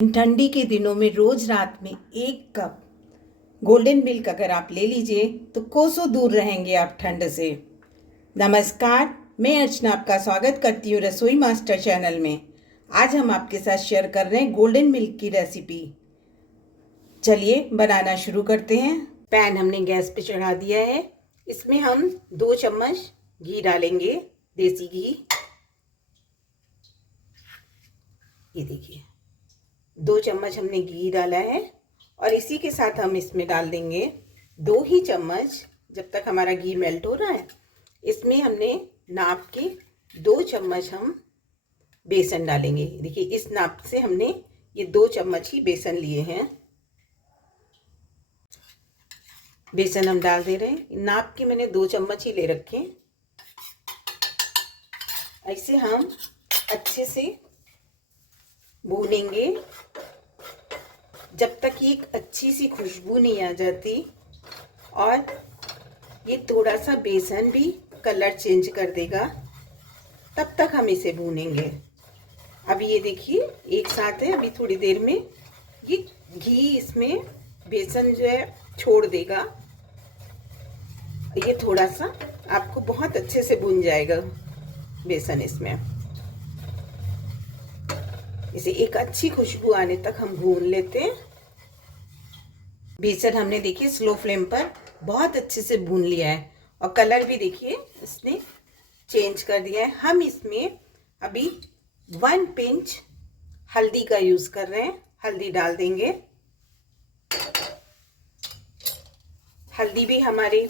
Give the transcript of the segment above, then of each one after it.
इन ठंडी के दिनों में रोज रात में 1 कप गोल्डन मिल्क अगर आप ले लीजिए तो कोसों दूर रहेंगे आप ठंड से। नमस्कार, मैं अर्चना आपका स्वागत करती हूँ रसोई मास्टर चैनल में। आज हम आपके साथ शेयर कर रहे हैं गोल्डन मिल्क की रेसिपी। चलिए बनाना शुरू करते हैं। पैन हमने गैस पे चढ़ा दिया है। इसमें हम 2 चम्मच घी डालेंगे, देसी घी। ये देखिए 2 चम्मच हमने घी डाला है और इसी के साथ हम इसमें डाल देंगे 2 ही चम्मच। जब तक हमारा घी मेल्ट हो रहा है, इसमें हमने नाप के 2 चम्मच हम बेसन डालेंगे। देखिए इस नाप से हमने ये 2 चम्मच ही बेसन लिए हैं। बेसन हम डाल दे रहे हैं, नाप के मैंने 2 चम्मच ही ले रखे। ऐसे हम अच्छे से भूनेंगे जब तक ये एक अच्छी सी खुशबू नहीं आ जाती और ये थोड़ा सा बेसन भी कलर चेंज कर देगा, तब तक हम इसे भूनेंगे। अभी ये देखिए एक साथ है। अभी थोड़ी देर में ये घी इसमें बेसन जो है छोड़ देगा। ये थोड़ा सा आपको बहुत अच्छे से भून जाएगा बेसन इसमें। इसे एक अच्छी खुशबू आने तक हम भून लेते हैं। बेसन हमने देखिए स्लो फ्लेम पर बहुत अच्छे से भून लिया है और कलर भी देखिए इसने चेंज कर दिया है। हम इसमें अभी 1 पिंच हल्दी का यूज कर रहे हैं। हल्दी डाल देंगे। हल्दी भी हमारे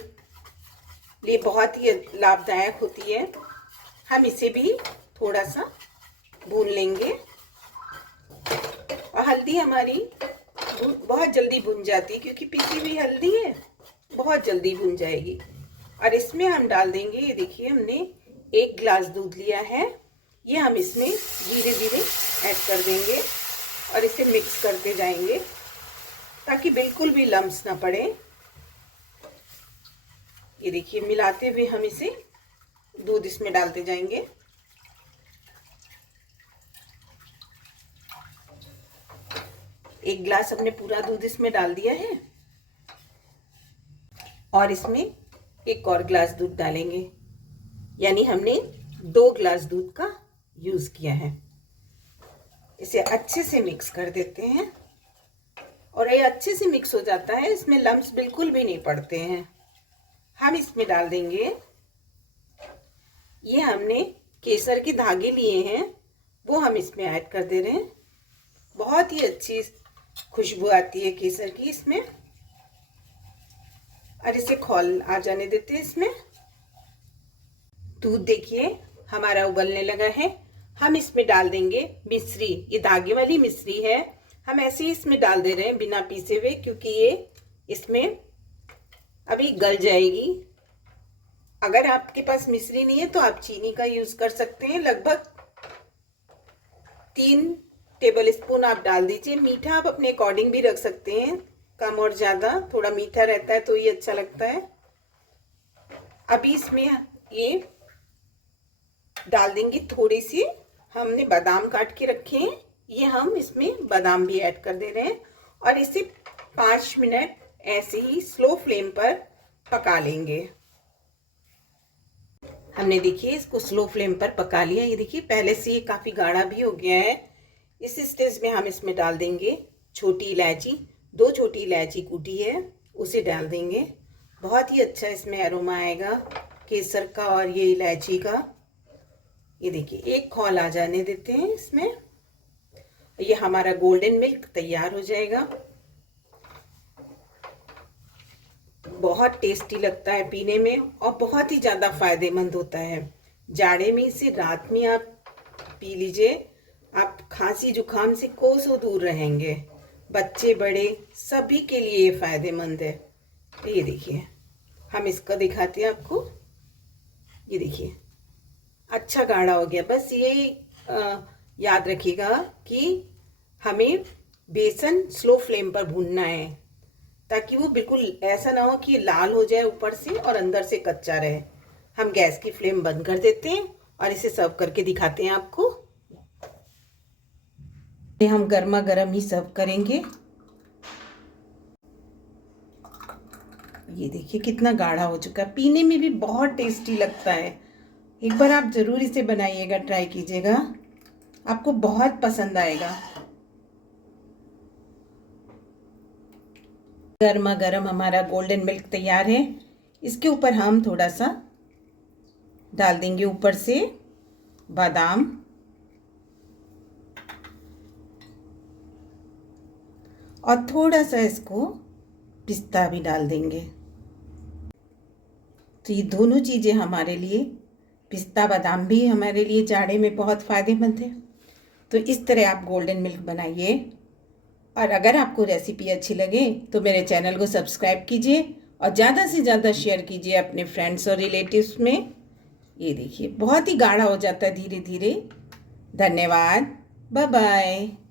लिए बहुत ही लाभदायक होती है। हम इसे भी थोड़ा सा भून लेंगे और हल्दी हमारी बहुत जल्दी भुन जाती है क्योंकि पिसी हुई हल्दी है, बहुत जल्दी भुन जाएगी। और इसमें हम डाल देंगे, ये देखिए हमने 1 गिलास दूध लिया है। ये हम इसमें धीरे धीरे ऐड कर देंगे और इसे मिक्स करते जाएंगे ताकि बिल्कुल भी लम्स ना पड़े। ये देखिए मिलाते हुए हम इसे दूध इसमें डालते जाएंगे। एक गिलास हमने पूरा दूध इसमें डाल दिया है और इसमें 1 और गिलास दूध डालेंगे, यानी हमने 2 गिलास दूध का यूज किया है। इसे अच्छे से मिक्स कर देते हैं और ये अच्छे से मिक्स हो जाता है, इसमें लम्स बिल्कुल भी नहीं पड़ते हैं। हम इसमें डाल देंगे, ये हमने केसर के धागे लिए हैं, वो हम इसमें ऐड कर दे रहे हैं। बहुत ही अच्छी खुशबू आती है केसर की इसमें। और इसे खौल आ जाने देते हैं इसमें। दूध देखिए हमारा उबलने लगा है। हम इसमें डाल देंगे मिश्री। ये धागे वाली मिश्री है, हम ऐसे ही इसमें डाल दे रहे हैं बिना पीसे हुए, क्योंकि ये इसमें अभी गल जाएगी। अगर आपके पास मिश्री नहीं है तो आप चीनी का यूज कर सकते हैं। लगभग 3 टेबल स्पून आप डाल दीजिए। मीठा आप अपने अकॉर्डिंग भी रख सकते हैं, कम और ज़्यादा। थोड़ा मीठा रहता है तो ये अच्छा लगता है। अभी इसमें ये डाल देंगे थोड़ी सी, हमने बादाम काट के रखे हैं, ये हम इसमें बादाम भी ऐड कर दे रहे हैं और इसे 5 मिनट ऐसे ही स्लो फ्लेम पर पका लेंगे। हमने देखिए इसको स्लो फ्लेम पर पका लिया। ये देखिए पहले से ये काफ़ी गाढ़ा भी हो गया है। इस स्टेज में हम इसमें डाल देंगे छोटी इलायची। 2 छोटी इलायची कूटी है, उसे डाल देंगे। बहुत ही अच्छा इसमें एरोमा आएगा केसर का और ये इलायची का। ये देखिए एक खौल आ जाने देते हैं इसमें। ये हमारा गोल्डन मिल्क तैयार हो जाएगा। बहुत टेस्टी लगता है पीने में और बहुत ही ज़्यादा फायदेमंद होता है। जाड़े में इसे रात में आप पी लीजिए, आप खांसी जुकाम से कोसों दूर रहेंगे। बच्चे बड़े सभी के लिए ये फायदेमंद है। तो ये देखिए हम इसका दिखाते हैं आपको। ये देखिए अच्छा गाढ़ा हो गया। बस यही याद रखिएगा कि हमें बेसन स्लो फ्लेम पर भूनना है ताकि वो बिल्कुल ऐसा ना हो कि लाल हो जाए ऊपर से और अंदर से कच्चा रहे। हम गैस की फ्लेम बंद कर देते हैं और इसे सर्व करके दिखाते हैं आपको। ये हम गर्मा गर्म ही सर्व करेंगे। ये देखिए कितना गाढ़ा हो चुका है, पीने में भी बहुत टेस्टी लगता है। एक बार आप ज़रूर इसे बनाइएगा, ट्राई कीजिएगा, आपको बहुत पसंद आएगा। गर्मा गर्म हमारा गोल्डन मिल्क तैयार है। इसके ऊपर हम थोड़ा सा डाल देंगे ऊपर से बादाम और थोड़ा सा इसको पिस्ता भी डाल देंगे। तो ये दोनों चीज़ें हमारे लिए, पिस्ता बादाम भी हमारे लिए जाड़े में बहुत फ़ायदेमंद है। तो इस तरह आप गोल्डन मिल्क बनाइए। और अगर आपको रेसिपी अच्छी लगे तो मेरे चैनल को सब्सक्राइब कीजिए और ज़्यादा से ज़्यादा शेयर कीजिए अपने फ्रेंड्स और रिलेटिव्स में। ये देखिए बहुत ही गाढ़ा हो जाता है धीरे धीरे। धन्यवाद, बाय बाय।